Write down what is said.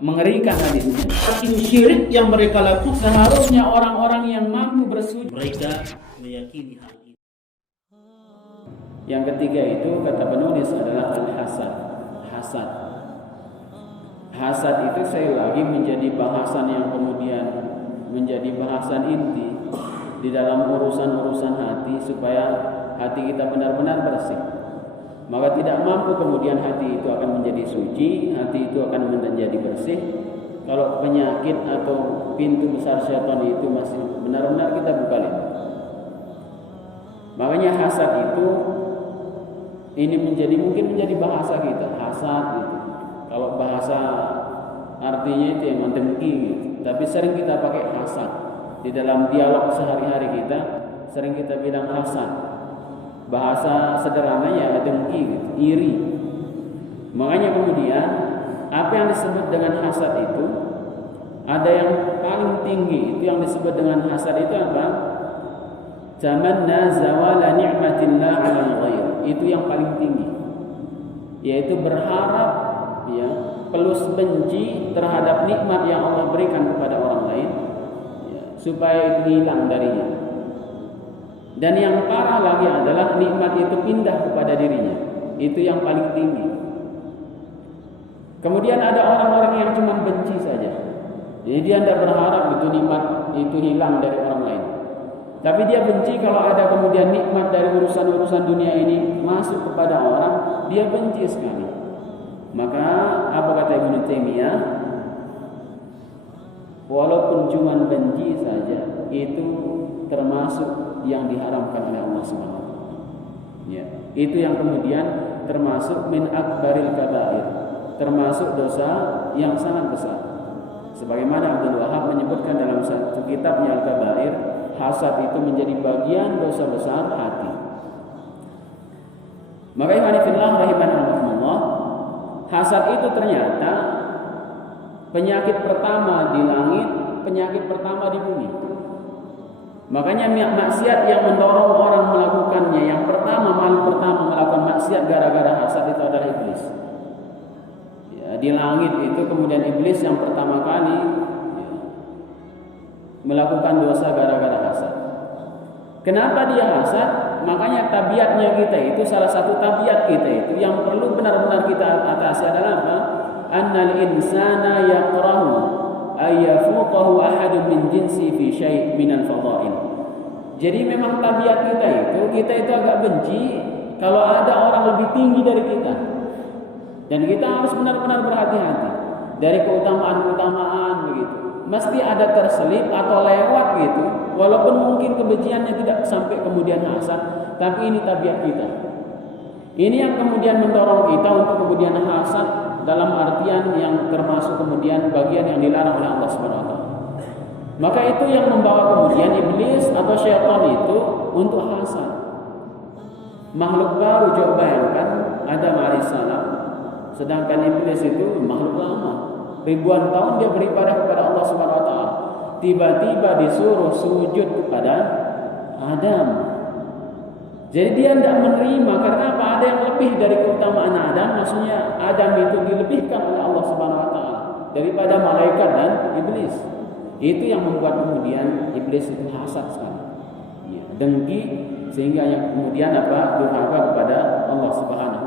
mengerikan hadisnya. Saking syirik yang mereka lakukan, Seharusnya orang-orang yang mampu bersujud. mereka meyakini hal ini. Yang ketiga itu kata penulis adalah al-hasad. Hasad. Hasad itu sekali lagi menjadi bahasan yang kemudian menjadi bahasan inti di dalam urusan-urusan hati supaya hati kita benar-benar bersih. Maka tidak mampu kemudian hati itu akan menjadi suci, hati itu akan menjadi bersih kalau penyakit atau pintu besar syaitan itu masih benar-benar kita buka lebar. Makanya hasad itu ini mungkin menjadi bahasa kita, hasad gitu. Kalau bahasa artinya itu yang dengki gitu. Tapi sering kita pakai hasad. Di dalam dialog sehari-hari kita sering kita bilang hasad. Bahasa sederhananya dengki gitu, iri. Makanya kemudian apa yang disebut dengan hasad itu ada yang paling tinggi, itu yang disebut dengan hasad itu apa? Tamanna zawala ni'matillah 'alal ghair. Itu yang paling tinggi. Yaitu berharap ya, pelus benci terhadap nikmat yang Allah berikan kepada orang lain ya, supaya itu hilang darinya. Dan yang parah lagi adalah nikmat itu pindah kepada dirinya. Itu yang paling tinggi. Kemudian ada orang-orang yang cuma benci saja. Jadi dia tidak berharap itu nikmat itu hilang dari orang lain. Tapi dia benci kalau ada kemudian nikmat dari urusan-urusan dunia ini masuk kepada orang, dia benci sekali. Maka apa kata Ibnu Taimiyah? Walaupun cuma benci saja, itu termasuk yang diharamkan oleh Allah Subhanahu wa taala. Ya, itu yang kemudian termasuk min akbaril kabair, termasuk dosa yang sangat besar. Sebagaimana Abdul Wahab menyebutkan dalam satu kitabnya Al-Kabair, hasad itu menjadi bagian dosa besar hati. Maka ikhwanifillah rahimanallah, hasad itu ternyata penyakit pertama di langit, penyakit pertama di bumi. Makanya maksiat yang mendorong orang melakukannya, yang pertama melakukan maksiat gara-gara hasad itu adalah iblis. Ya, di langit itu kemudian iblis yang pertama kali ya, melakukan dosa gara-gara hasad. Kenapa dia hasad? Makanya tabiatnya kita itu, salah satu tabiat kita itu yang perlu benar-benar kita atasi adalah apa? Annal insana yaqrahu ayyafuqahu ahadun min jinsi fi syai' minal fadail. Jadi memang tabiat kita itu agak benci kalau ada orang lebih tinggi dari kita. Dan kita harus benar-benar berhati-hati dari keutamaan-keutamaan begitu. Mesti ada terselip atau lewat gitu. Walaupun mungkin kebenciannya tidak sampai kemudian hasad, tapi ini tabiat kita. Ini yang kemudian mendorong kita untuk kemudian hasad dalam artian yang termasuk kemudian bagian yang dilarang oleh Allah Subhanahu wa taala. Maka itu yang membawa kemudian iblis atau syaitan itu untuk hasad. Makhluk baru, coba bayangkan Adam alaihissalam, sedangkan iblis itu makhluk lama. Ribuan tahun dia beribadah kepada Allah Subhanahu wa taala. Tiba-tiba disuruh sujud kepada Adam. Jadi dia tidak menerima karena apa? Ada yang lebih dari keutamaan Adam. Maksudnya Adam itu dilebihkan oleh Allah Subhanahu wa taala daripada malaikat dan iblis. Itu yang membuat kemudian iblis itu hasad sekali. Ya, dengki sehingga yang kemudian apa? Durhaka kepada Allah Subhanahu